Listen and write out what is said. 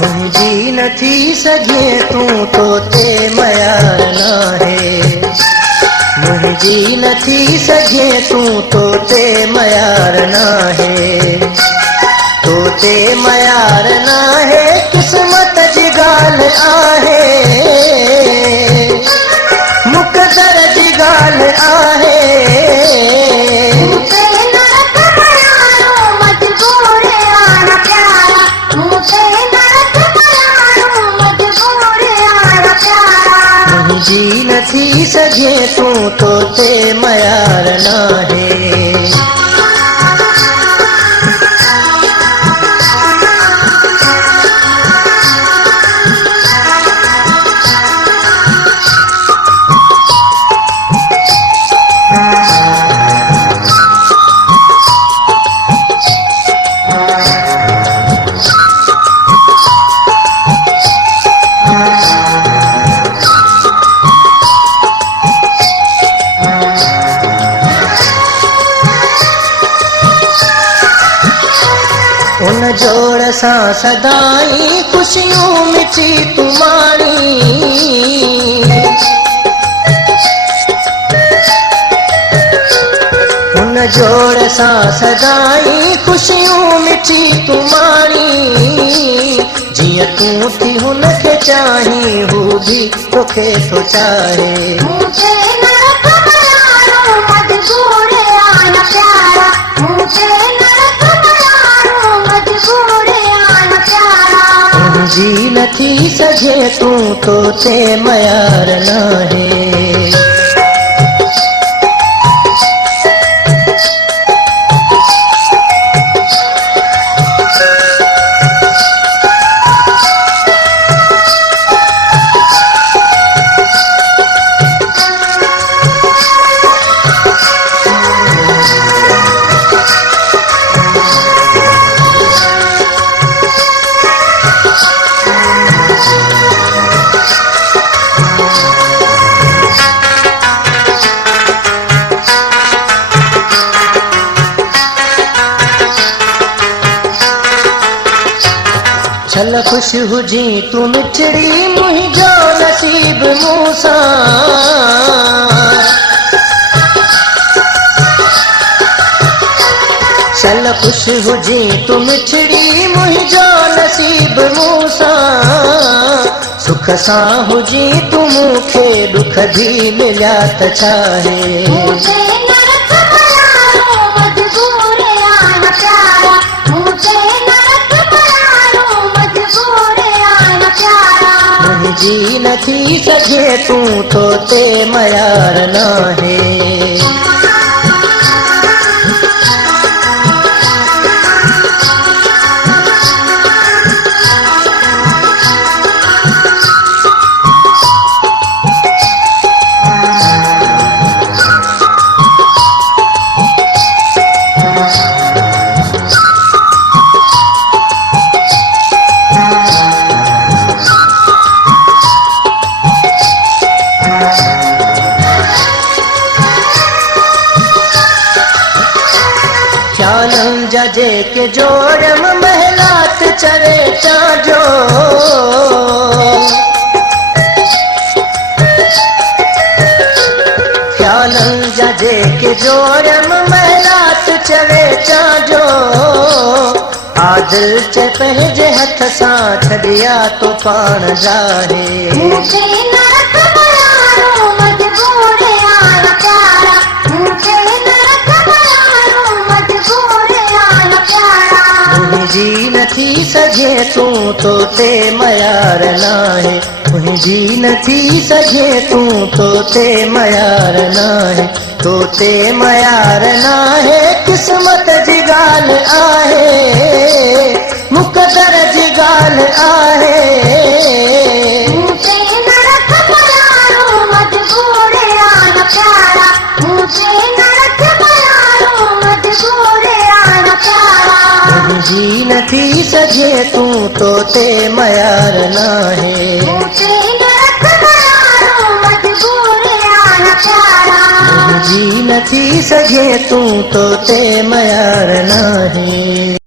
मुंहिंजी नथी सघे तूं तो ते मयार नाहे। मुंहिंजी नथी सघे तूं तो ते मयार नाहे। तो ते मयार नाहे किस्मत जी ॻाल्हि आहे। मुक़दर जी ॻाल्हि आहे। मुंहिंजी नथी सघे तूं तो ते मयार नाहे। उन जोड़ सां सदाई खुशियूं मिठी तुमारी। उन जोड़ सां सदाई खुशियूं मिठी तुमारी। जीअं तूं थी हुनखे चाहीं हू बि तोखे थो चाहे। मुंहिंजी नथी सघे तूं तो ते मयार नाहे। छल खुश हुजी तूं मिठड़ी मुंहिंजो नसीब मूंसां। छल खुश हुजी तूं मिठड़ी मुंहिंजो नसीब मूंसां। सुख सां हुजी तूं मूंखे दुख भी मिलिया त छाहे। मुंहिंजी नथी सघे तूं तो ते मयार नाहे। ख्यालनि जा जेके जोड़म महलात चरे चांजो। ख्यालनि जा जेके जोड़म महलात चरे चांजो। आदिल चे पंहिंजे हथ सां छॾिया तो पाण ज़ाहे। मुंहिंजी नथी सघे तूं तो ते मयार नाहे। मुंहिंजी नथी सघे तूं तो ते मयार नाहे। तो ते मयार नाहे किस्मत जी ॻाल्हि आहे। मुक़दर जी ॻाल्हि आहे। मुंहिंजी नथी सघे तूं तो ते मयार नाहे। मुंहिंजी नथी सघे तूं तो ते मयार नाहे।